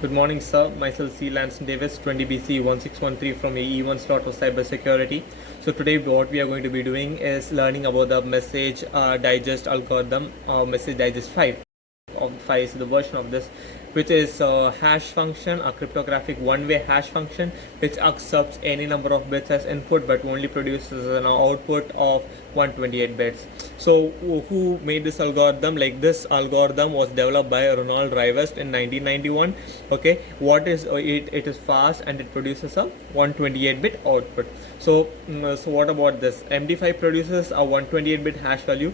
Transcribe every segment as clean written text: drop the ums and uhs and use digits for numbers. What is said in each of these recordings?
Good morning, sir. Myself, C. Lanston Davis, 20BC 1613 from E1 slot of cybersecurity. So today, what we are going to be doing is learning about the message digest algorithm, message digest 5. Of 5 is the version of this, which is a hash function, a cryptographic one-way hash function, which accepts any number of bits as input but only produces an output of 128 bits. So who made this algorithm? Like, this algorithm was developed by Ronald Rivest in 1991. Okay, what is it? It is fast and it produces a 128-bit output. So what about this? MD5 produces a 128-bit hash value,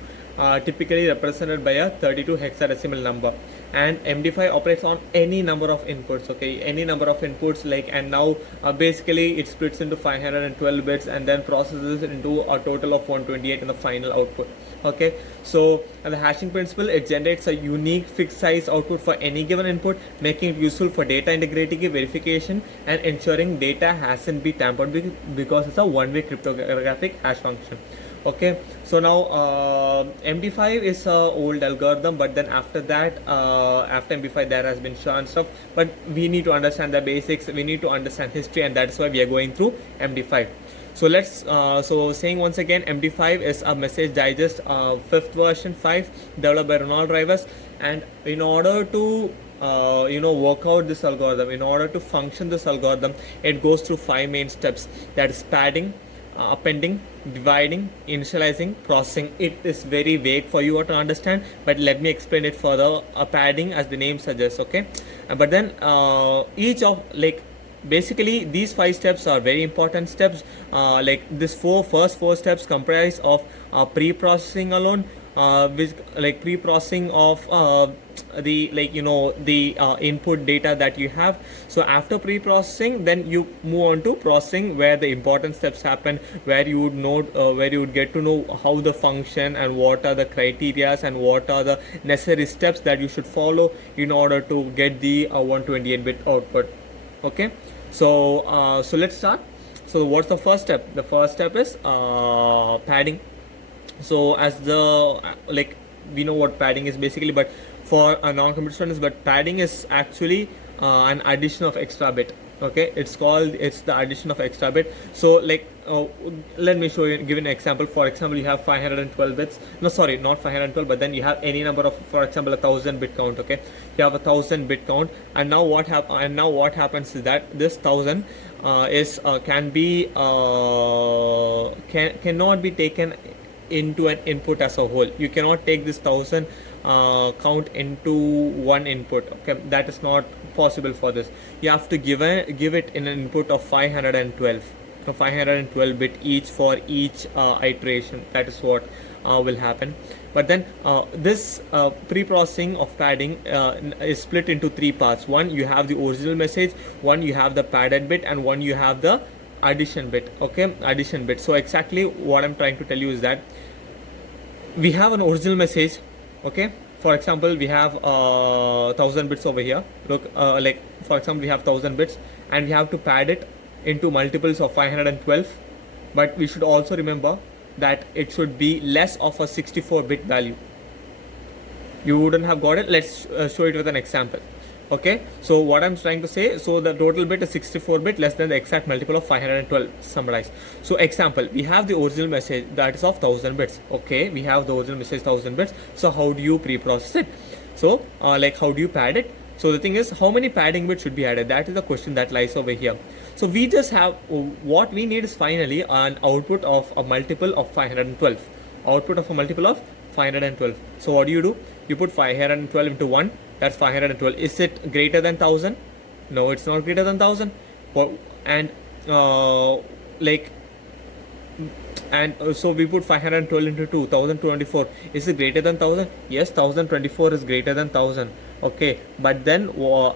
typically represented by a 32 hexadecimal number, and MD5 operates on any number of inputs. Okay, any number of inputs, like, and now basically it splits into 512 bits and then processes into a total of 128 in the final output. Okay, so the hashing principle, it generates a unique fixed size output for any given input, making it useful for data integrity verification and ensuring data hasn't been tampered with, because it's a one-way cryptographic hash function. Okay, so now MD5 is a old algorithm, but then after that, after MD5 there has been and stuff, but we need to understand the basics, we need to understand history, and that's why we are going through MD5. So let's so saying once again, MD5 is a message digest, 5th version 5, developed by Ronald Rivest. And in order to work out this algorithm, in order to function this algorithm, it goes through 5 main steps. That is padding, appending, dividing, initializing, processing. It is very vague for you to understand, but let me explain it further. Padding, as the name suggests. Okay, but then each of, like, basically these 5 steps are very important steps. Like, this first four steps comprise of pre-processing alone, which, like, pre-processing of the input data that you have. So after pre-processing, then you move on to processing, where the important steps happen, where you would know where you would get to know how the function and what are the criterias and what are the necessary steps that you should follow in order to get the 128-bit output. Okay, so let's start. So what's the first step? The first step is padding. So as we know what padding is basically, but for non-computer students, but padding is actually an addition of extra bit. Okay, it's the addition of extra bit. So, like, let me give an example. For example, you have 512 bits. No, sorry, not 512, but then you have any number of, for example, 1000 bit count. Okay, you have 1000 bit count, and now what happens is that this 1000 cannot be taken into an input as a whole. You cannot take this 1000 count into one input. Okay, that is not possible for this. You have to give it in an input of 512 bit each for each iteration. That is what will happen. But then this pre-processing of padding is split into 3 parts. One, you have the original message, one you have the padded bit, and one you have the addition bit. Okay, addition bit. So exactly what I'm trying to tell you is that we have an original message. Okay, for example, we have 1000 bits over here. Look, like, for example, we have 1000 bits and we have to pad it into multiples of 512, but we should also remember that it should be less of a 64-bit value. You wouldn't have got it. Let's show it with an example. Okay, so what I'm trying to say, so the total bit is 64-bit less than the exact multiple of 512 summarized. So example, we have the original message that is of 1000 bits. Okay, we have the original message 1000 bits. So how do you pre-process it? So like, how do you pad it? So the thing is, how many padding bits should be added? That is the question that lies over here. So we just have, what we need is finally an output of a multiple of 512. Output of a multiple of 512. So what do? You put 512 into 1. That's 512. Is it greater than 1000? No, it's not greater than 1000. And so we put 512 into 2, 1024. Is it greater than 1000? Yes, 1024 is greater than 1000. Okay, but then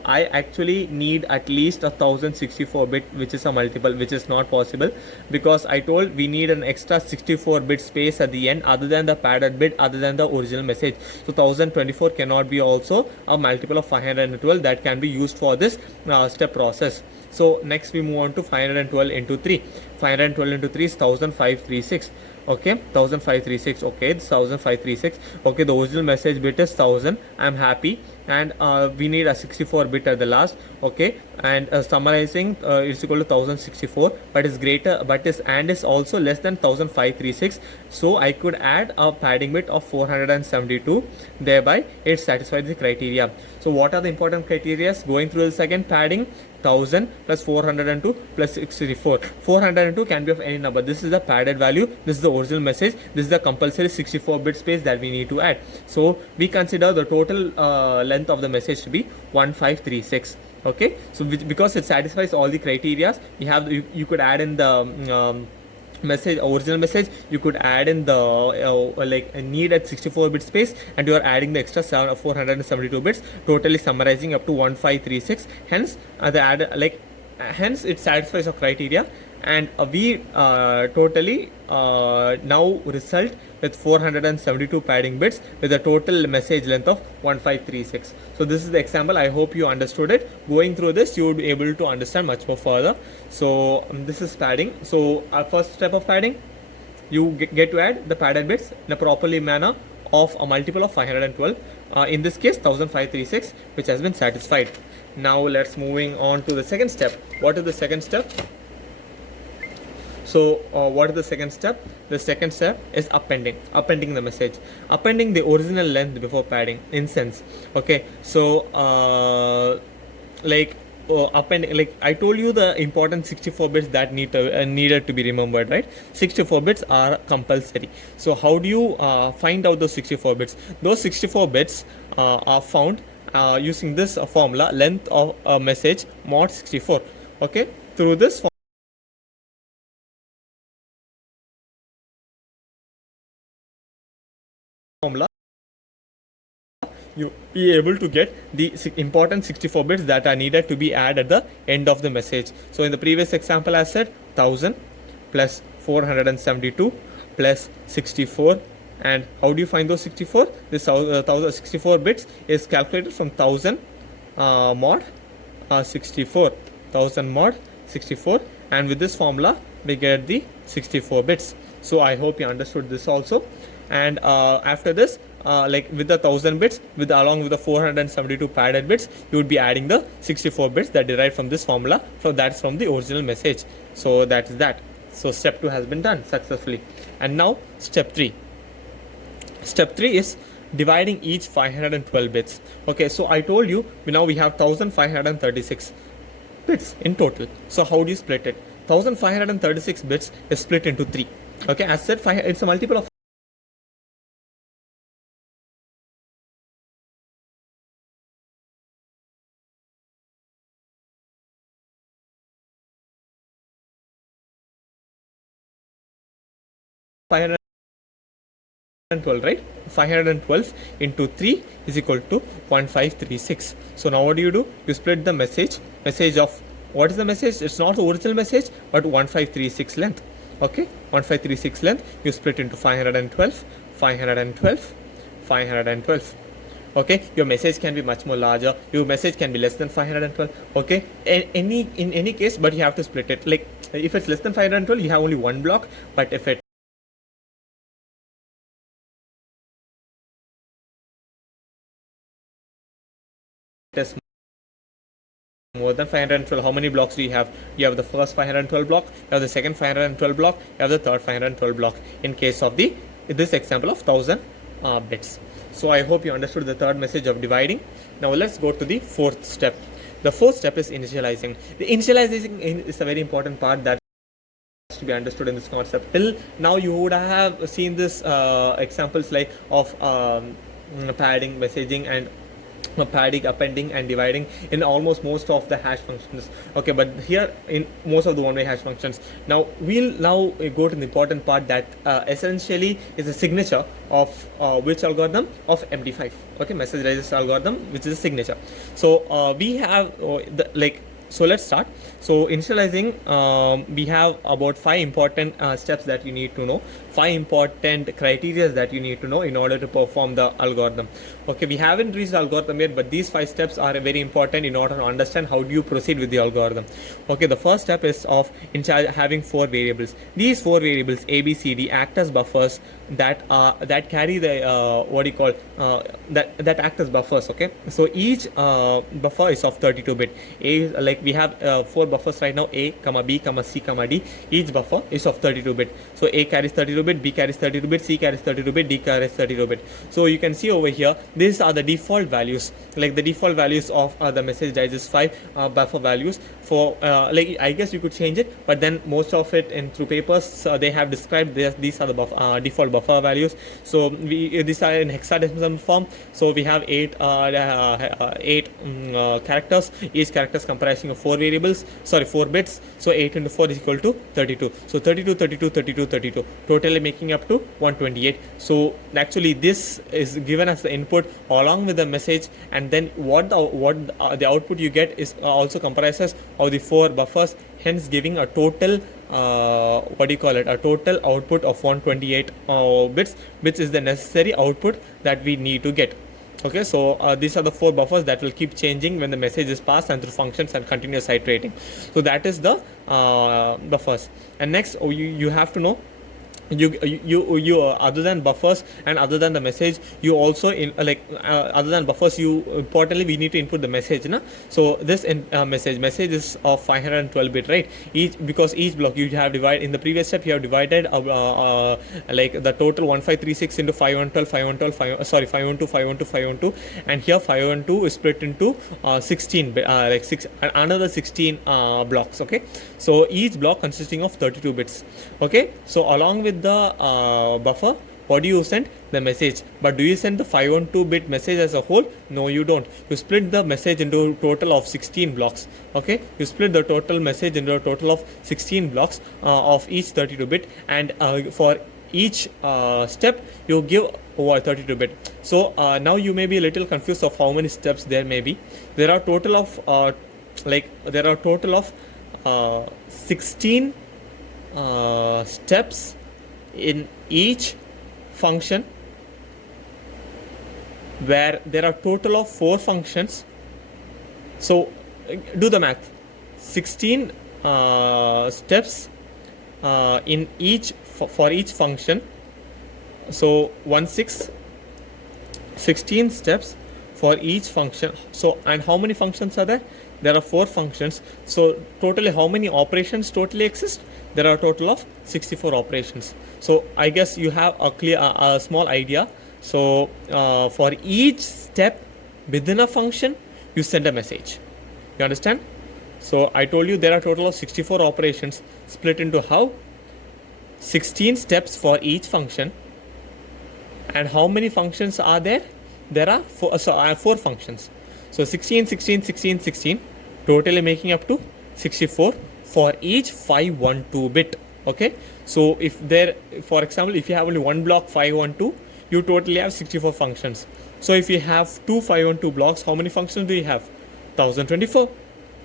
I actually need at least 1064-bit, which is a multiple, which is not possible, because I told we need an extra 64-bit space at the end, other than the padded bit, other than the original message. So 1024 cannot be also a multiple of 512 that can be used for this step process. So next we move on to 512 into 3. 512 into 3 is 1536. Okay, 1536. Okay, it's 1536. Okay, the original message bit is 1000. I'm happy. And we need a 64 bit at the last. Okay, and summarizing, it's equal to 1064, but is greater, but is and is also less than 1536. So I could add a padding bit of 472. Thereby it satisfies the criteria. So what are the important criteria? Going through this again, padding 1000 plus 402 plus 64. 402 can be of any number. This is the padded value. This is the original message. This is the compulsory 64 bit space that we need to add. So we consider the total length of the message to be 1536. Okay, so because it satisfies all the criteria, you could add in the message, original message, you could add in the like need at 64 bit space, and you are adding the extra 472 bits, totally summarizing up to 1536. Hence hence it satisfies our criteria, and we totally now result with 472 padding bits with a total message length of 1536. So this is the example. I hope you understood it. Going through this, you would be able to understand much more further. So this is padding. So our first step of padding, you get to add the padded bits in a properly manner of a multiple of 512. In this case 1536, which has been satisfied. Now let's moving on to the second step. What is the second step? So what is the second step? The second step is appending the message, appending the original length before padding in sense. Okay, so appending, like I told you, the important 64 bits that needed to be remembered, right? 64 bits are compulsory. So how do you find out those 64 bits? Those 64 bits are found using this formula, length of a message mod 64. Okay, through this formula, you be able to get the important 64 bits that are needed to be added at the end of the message. So in the previous example, I said 1000 plus 472 plus 64. And how do you find those 64? This 64 bits is calculated from 1000 mod 64, 1000 mod 64, and with this formula we get the 64 bits. So I hope you understood this also. And after this, like with the 1000 bits along with the 472 padded bits, you would be adding the 64 bits that derive from this formula. So that's from the original message. So that is that. So step 2 has been done successfully. And now step 3. Step 3 is dividing each 512 bits. Okay, so I told you now we have 1536 bits in total. So how do you split it? 1536 bits is split into 3. Okay, as said, it's a multiple of five and 12, right? 512 into 3 is equal to 1536. So now what do? You split the message of, what is the message? It's not the original message, but 1536 length. Okay, 1536 length, you split into 512, 512, 512. Okay, your message can be much more larger, your message can be less than 512. Okay, in any case, but you have to split it. Like if it's less than 512, you have only one block, but if it is more than 512, how many blocks do you have? You have the first 512 block, you have the second 512 block, you have the third 512 block in case of this example of 1000 bits. So I hope you understood the third message of dividing. Now let's go to the fourth step. The fourth step is initializing. The initializing is a very important part that has to be understood in this concept. Till now you would have seen this examples like of padding, messaging, and padding, appending, and dividing in almost most of the hash functions. Okay, but here in most of the one-way hash functions. Now we'll go to the important part that essentially is a signature of which algorithm? Of MD5. Okay, message register algorithm, which is a signature. So we have So let's start. So initializing, we have about 5 important steps that you need to know, 5 important criteria that you need to know in order to perform the algorithm. Okay, we haven't reached the algorithm yet, but these 5 steps are very important in order to understand how do you proceed with the algorithm. Okay, the first step is of having 4 variables. These 4 variables A, B, C, D act as buffers that carry the what do you call that act as buffers. Okay, so each buffer is of 32-bit. A is like we have 4 buffers right now, A, B, C, D. Each buffer is of 32-bit. So A carries 32-bit, B carries 32-bit, C carries 32-bit, D carries 32-bit. So you can see over here, these are the default values, like the default values of the message digest 5 buffer values. For like I guess you could change it, but then most of it in through papers they have described these are the default buffer values. So these are in hexadecimal form. So we have 8 characters. Each character is comprising of 4 variables, 4 bits. So 8 into 4 is equal to 32. So 32, 32, 32, 32, totally making up to 128. So actually this is given as the input along with the message, and then what the output you get is also comprises of the 4 buffers, hence giving a total a total output of 128 bits, which is the necessary output that we need to get. Okay, so these are the 4 buffers that will keep changing when the message is passed and through functions and continuous iterating. So that is the buffers. And next you have to know, you other than buffers and other than the message, you also other than buffers, you importantly we need to input the message, na? So this message is of 512-bit, right? Because each block you have divided in the previous step, you have divided like the total 1536 into 512, 512, and here 512 is split into 16 another 16 blocks. Okay, so each block consisting of 32 bits. Okay, so along with the buffer, what do you send? The message. But do you send the 512-bit message as a whole? No, you don't. You split the message into a total of 16 blocks. Okay, you split the total message into a total of 16 blocks of each 32-bit, and for each step you give over 32-bit. So now you may be a little confused of how many steps there may be. There are total of 16 steps in each function, where there are total of 4 functions. So do the math. 16 steps in each for each function. So 16 steps for each function. So, and how many functions are there? There are 4 functions. So totally how many operations totally exist? There are a total of 64 operations. So I guess you have a small idea. So for each step within a function, you send a message. You understand? So I told you there are a total of 64 operations, split into how? 16 steps for each function. And how many functions are there? There are 4 functions. So 16, totally making up to 64 for each 512-bit. Okay, so if there, for example, if you have only one block 512, you totally have 64 functions. So if you have 2 512 blocks, how many functions do you have? 1024.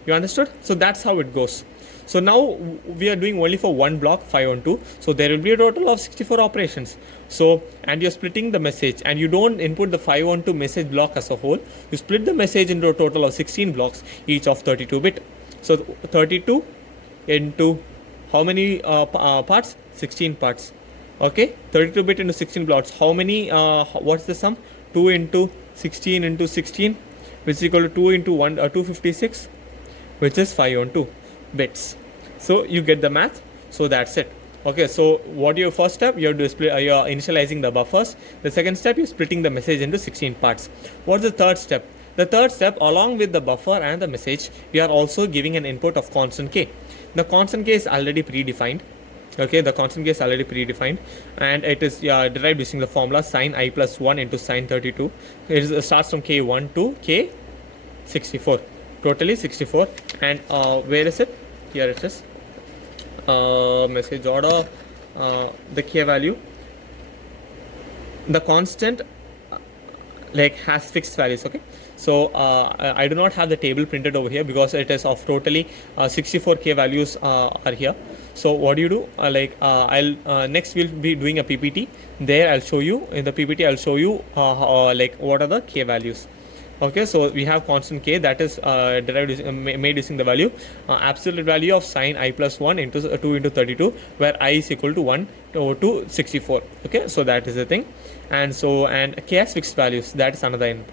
You understood? So that's how it goes. So now we are doing only for one block 512, so there will be a total of 64 operations. So, and you're splitting the message, and you don't input the 512 message block as a whole. You split the message into a total of 16 blocks, each of 32-bit. So 32 into how many parts? 16 parts. Okay, 32-bit into 16 blocks. How many? What's the sum? 2 into 16 into 16, which is equal to 2 into 256, which is 512 bits. So you get the math. So that's it. Okay, so what your first step? You're initializing the buffers. The second step, you're splitting the message into 16 parts. What's the third step? The third step, along with the buffer and the message, we are also giving an input of constant k. The constant k is already predefined. Okay, the constant k is already predefined, and it is derived using the formula sin I plus 1 into sin 32. It starts from k1 to k64, totally 64. And where is it? Here it is. Message order, the k value, the constant like has fixed values. Okay, so I do not have the table printed over here because it is of totally 64k values are here. So what do you do, I'll next we'll be doing a PPT. There I'll show you, in the PPT I'll show you like what are the k values. Okay, so we have constant k that is derived using, made using the value absolute value of sine I plus 1 into 2 into 32, where I is equal to 1 to 64. Okay, so that is the thing. And so, and k has fixed values, that is another input.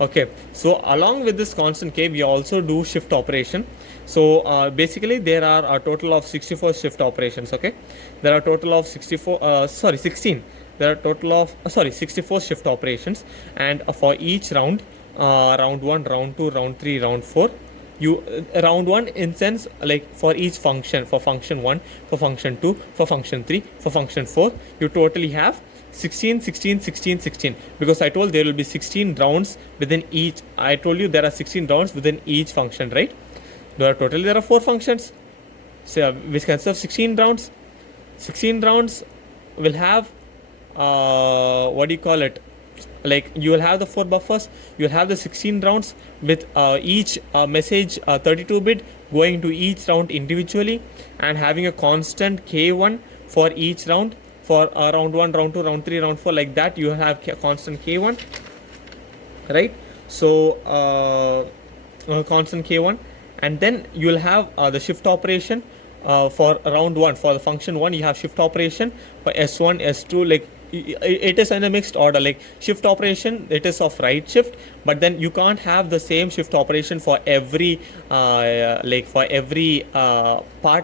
Okay, so along with this constant k, we also do shift operation. So basically there are a total of 64 shift operations. Okay, there are a total of 16. There are a total of 64 shift operations, and for each round, round 1, round 2, round 3, round 4, you round 1 in sense like for each function, for function 1, for function 2, for function 3, for function 4, you totally have 16, 16, 16, 16, because I told there will be 16 rounds within each. I told you there are 16 rounds within each function, right? There are 4 functions, so which consists of 16 rounds. 16 rounds will have what do you call it, like you will have the 4 buffers, you will have the 16 rounds with each message 32-bit going to each round individually, and having a constant k1 for each round. For round 1, round 2, round 3, round 4, like that you have constant k1, right? So constant k1, and then you will have the shift operation for round 1. For the function 1 you have shift operation for s1, s2, like it is in a mixed order. Like shift operation, it is of right shift, but then you can't have the same shift operation for every part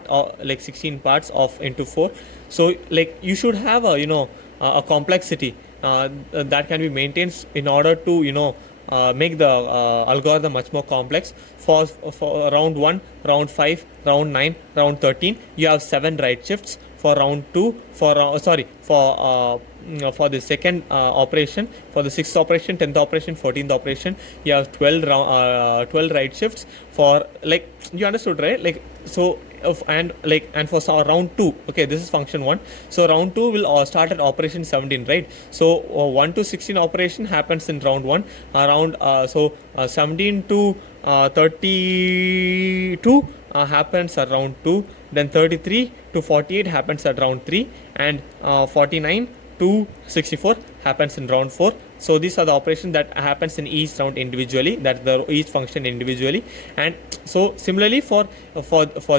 of like 16 parts of into 4. So like you should have a a complexity that can be maintained in order to make the algorithm much more complex. For round 1, round 5, round 9, round 13, you have 7 right shifts. For round 2, for the second operation, for the 6th operation, 10th operation, 14th operation, you have 12 right shifts. For like, you understood, right? Like, so and for round 2, okay, this is function 1, so round 2 will start at operation 17, right? So 1 to 16 operation happens in round 1, around 17 to 32 happens at round 2, then 33 to 48 happens at round 3, and 49 to 64 happens in round 4. So these are the operations that happens in each round individually, that each function individually. And so similarly for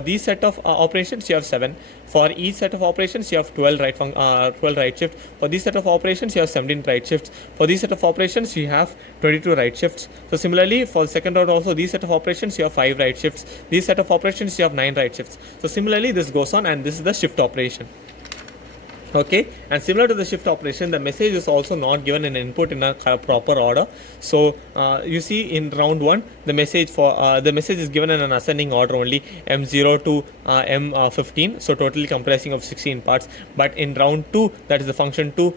these set of operations you have 7. For each set of operations you have 12 right shifts. For this set of operations you have 17 right shifts. For these set of operations you have 22 right shifts. So similarly for the second round also, these set of operations you have 5 right shifts. These set of operations you have 9 right shifts. So similarly this goes on, and this is the shift operation. Okay, and similar to the shift operation, the message is also not given an input in a proper order. So you see in round 1 the message is given in an ascending order only, M0 to M15, so totally comprising of 16 parts. But in round 2, that is the function 2,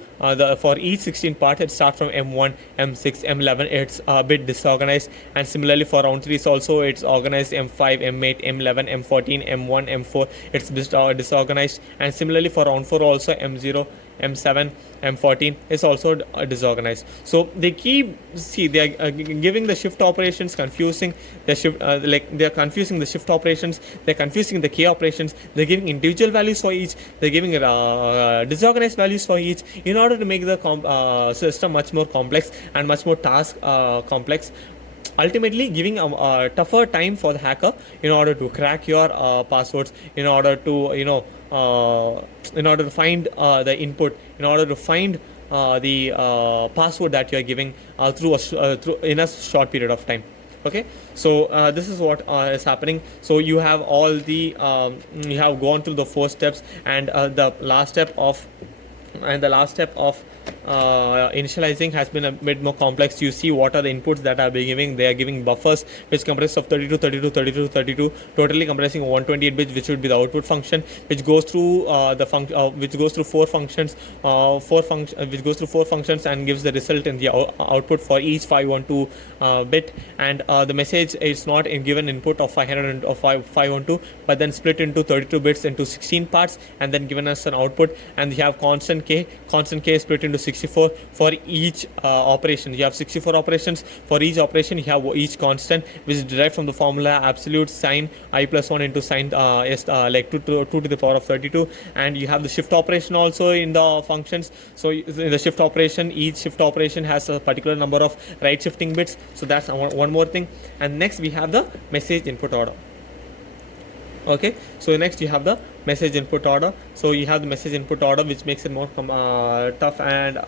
for each 16 parts it starts from M1, M6, M11, it's a bit disorganized. And similarly for round 3 also it's organized, M5, M8, M11, M14, M1, M4, it's disorganized. And similarly for round 4 also M0, M7, M14 is also disorganized. So they are giving the shift operations, confusing the shift, they are confusing the shift operations, they're confusing the k operations, they're giving individual values for each, they're giving disorganized values for each, in order to make the system much more complex and much more task complex, ultimately giving a tougher time for the hacker in order to crack your passwords, in order to find the input, in order to find the password that you are giving through in a short period of time. Okay, so this is what is happening. So you have all the you have gone through the 4 steps, and the last step of initializing has been a bit more complex. You see what are the inputs that are being giving. They are giving buffers which comprise of 32, 32, 32, 32, totally comprising 128 bits, which would be the output function, which goes through which goes through 4 functions, which goes through 4 functions and gives the result in the output for each 512 bit. And the message is not given input of 512, but then split into 32 bits into 16 parts, and then given us an output. And you have constant k split into into 64 for each operation. You have 64 operations. For each operation, you have each constant, which is derived from the formula absolute sine I plus 1 into sine like 2 to the power of 32. And you have the shift operation also in the functions. So in the shift operation, each shift operation has a particular number of right shifting bits. So that's one more thing. And next we have the message input order. Okay, so next you have the message input order. So you have the message input order, which makes it more tough and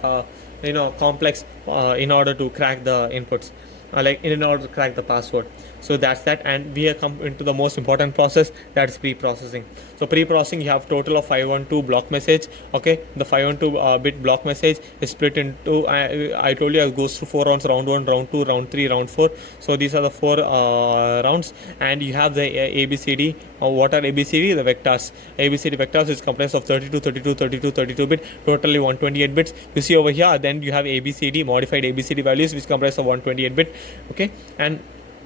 complex in order to crack the inputs, like in order to crack the password. So that's that. And we have come into the most important process, that is pre-processing. So pre-processing, you have total of 512 block message. Okay, the 512 bit block message is split into, I told you, it goes through 4 rounds: round 1, round 2, round 3, round 4. So these are the 4 rounds. And you have the ABCD. What are ABCD? The vectors. ABCD vectors is comprised of 32, 32, 32, 32 bit, totally 128 bits. You see over here, then you have ABCD, modified ABCD values, which comprise of 128 bit. Okay, and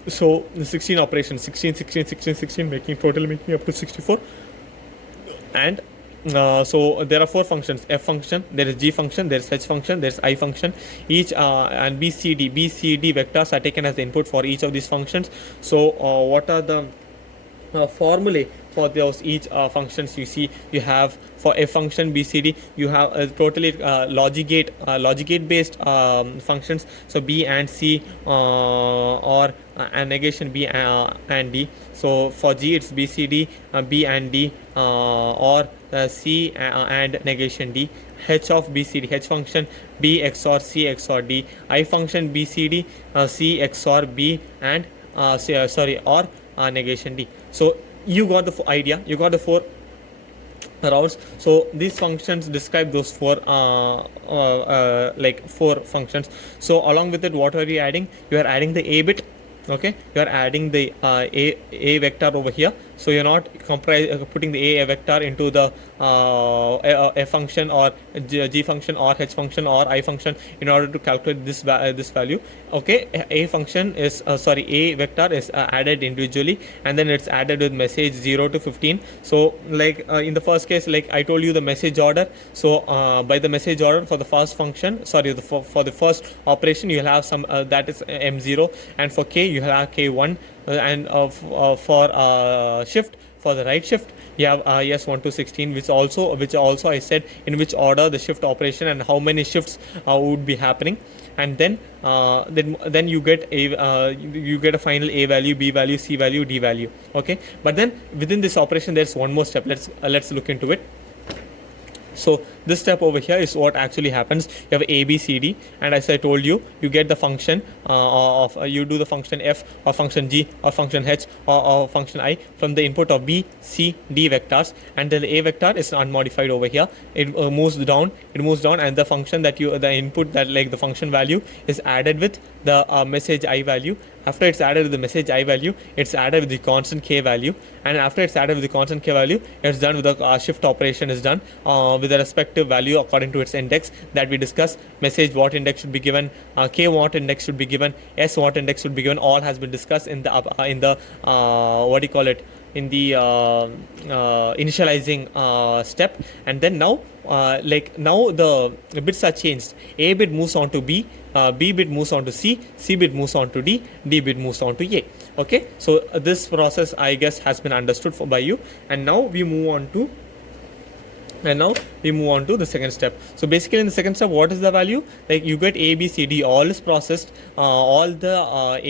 so the 16 operations, 16, 16, 16, 16, making up to 64. And so there are 4 functions: F function, there is G function, there is H function, there is I function. Each and BCD vectors are taken as the input for each of these functions. So what are the formulae for those each functions? You see, you have for F function BCD, you have totally logic gate based functions. So B and C or and negation B and D. So for G it's BCD, B and D, or C and negation D. H of BCD, H function B XOR C XOR D. I function BCD, C XOR B and or negation D. So you got the idea, you got the 4 routes. So these functions describe those 4 like 4 functions. So along with it, what are you adding? You are adding the A bit. Okay, you are adding the a vector over here. So you're not putting the a vector into the F function or G function or H function or I function in order to calculate this value. Okay, a function is a vector is added individually, and then it's added with message 0 to 15. So like in the first case, like I told you, the message order. So by the message order for the first function, for the first operation, you'll have some that is M0, and for K you have K1, and for shift, for the right shift, you have S1 to 16, which also I said in which order the shift operation and how many shifts would be happening. And then you get a final A value, B value, C value, D value. Okay, but then within this operation there's one more step. Let's look into it. So this step over here is what actually happens. You have A, B, C, D, and as I told you, you get the function you do the function F or function G or function H or function I from the input of B, C, D vectors, and then the A vector is unmodified over here. It moves down, and the function that the input, that like the function value, is added with the message I value. After it's added with the message I value, it's added with the constant K value, and after it's added with the constant K value, it's done with the shift operation is done with the respective value according to its index that we discussed. Message what index should be given, K what index should be given, S what index should be given. All has been discussed in the what do you call it, in the initializing step. And then now now the bits are changed. A bit moves on to B, B bit moves on to C, C bit moves on to D, D bit moves on to A. Okay, so this process I guess has been understood by you. And now we move on to the second step. So basically in the second step, what is the value? Like you get A, B, C, D, all is processed. All the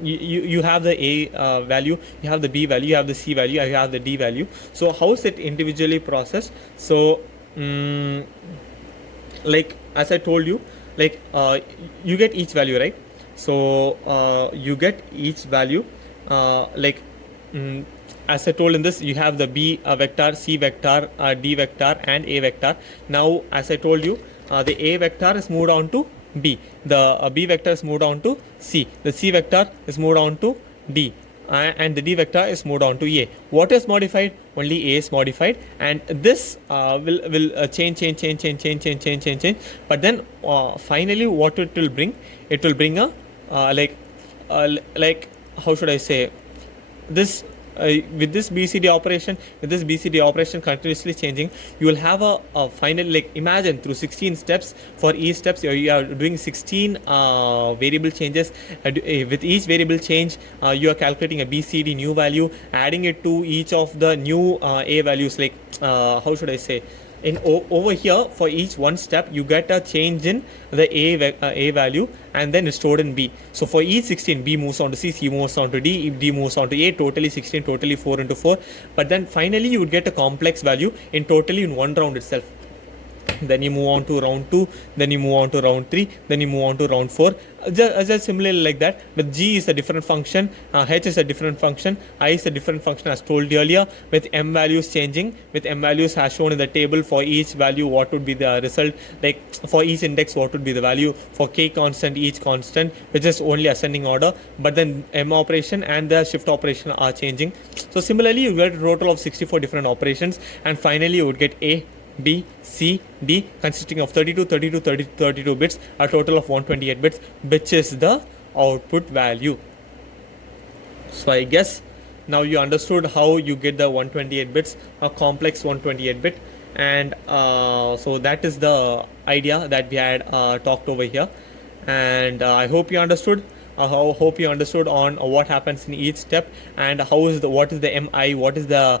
you have the A value, you have the B value, you have the C value, you have the D value. So how is it individually processed? So like as I told you, like you get each value, right? So you get each value as I told in this, you have the B vector, C vector, D vector, and A vector. Now, as I told you, the A vector is moved on to B. The B vector is moved on to C. The C vector is moved on to D. And the D vector is moved on to A. What is modified? Only A is modified, and this will change. But then finally, what it will bring? It will bring a like how should I say this? with this BCD operation continuously changing, you will have a final, like imagine through 16 steps. For each steps you are doing 16 variable changes. With each variable change, you are calculating a BCD new value, adding it to each of the new A values, like how should I say, over here for each one step you get a change in the A value, and then it's stored in B. So for each 16, B moves on to C moves on to D moves on to A, totally 16, totally 4 into 4. But then finally you would get a complex value in totally in one round itself. Then you move on to round 2, then you move on to round 3, then you move on to round 4, just similarly like that. But G is a different function, H is a different function, I is a different function as told earlier, with M values changing, with M values as shown in the table. For each value what would be the result, like for each index what would be the value, for K constant each constant, which is only ascending order, but then M operation and the shift operation are changing. So similarly you get a total of 64 different operations, and finally you would get A, B, C, D consisting of 32 bits, a total of 128 bits, which is the output value. So I guess now you understood how you get the 128 bits, a complex 128 bit, and so that is the idea that we had talked over here, and I hope you understood. I hope you understood on what happens in each step, and what is the MI, what is the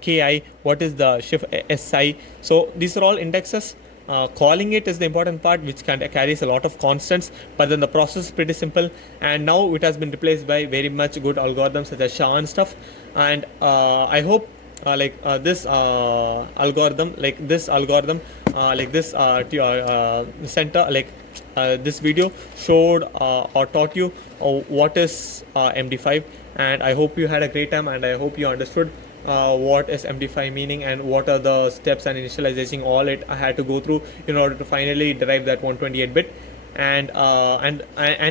KI, what is the shift SI. So these are all indexes. Calling it is the important part, which carries a lot of constants, but then the process is pretty simple, and now it has been replaced by very much good algorithms such as SHA and stuff. And I hope this algorithm center, this video showed or taught you what is MD5, and I hope you had a great time, and I hope you understood what is MD5 meaning, and what are the steps and initialization all it I had to go through in order to finally derive that 128 bit. And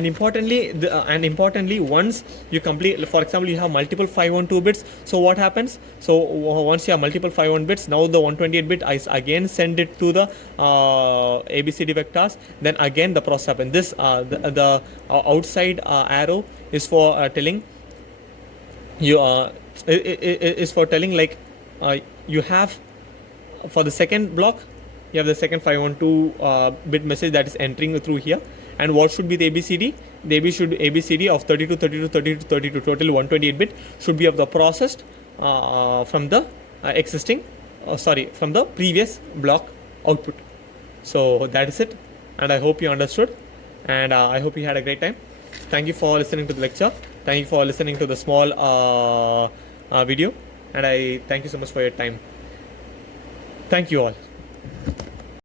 importantly, once you complete, for example, you have multiple 512 bits. So what happens? So once you have multiple 51 bits, now the 128 bit I again send it to the ABCD vectors. Then again the process happens. This the outside arrow is for telling you is for telling, like you have for the second block, you have the second 512 bit message that is entering through here. And what should be the ABCD? The ABCD of 32, total 128 bit should be of the processed from the from the previous block output. So that is it, and I hope you understood, and I hope you had a great time. Thank you for listening to the lecture. Thank you for listening to the small video, and I thank you so much for your time. Thank you all.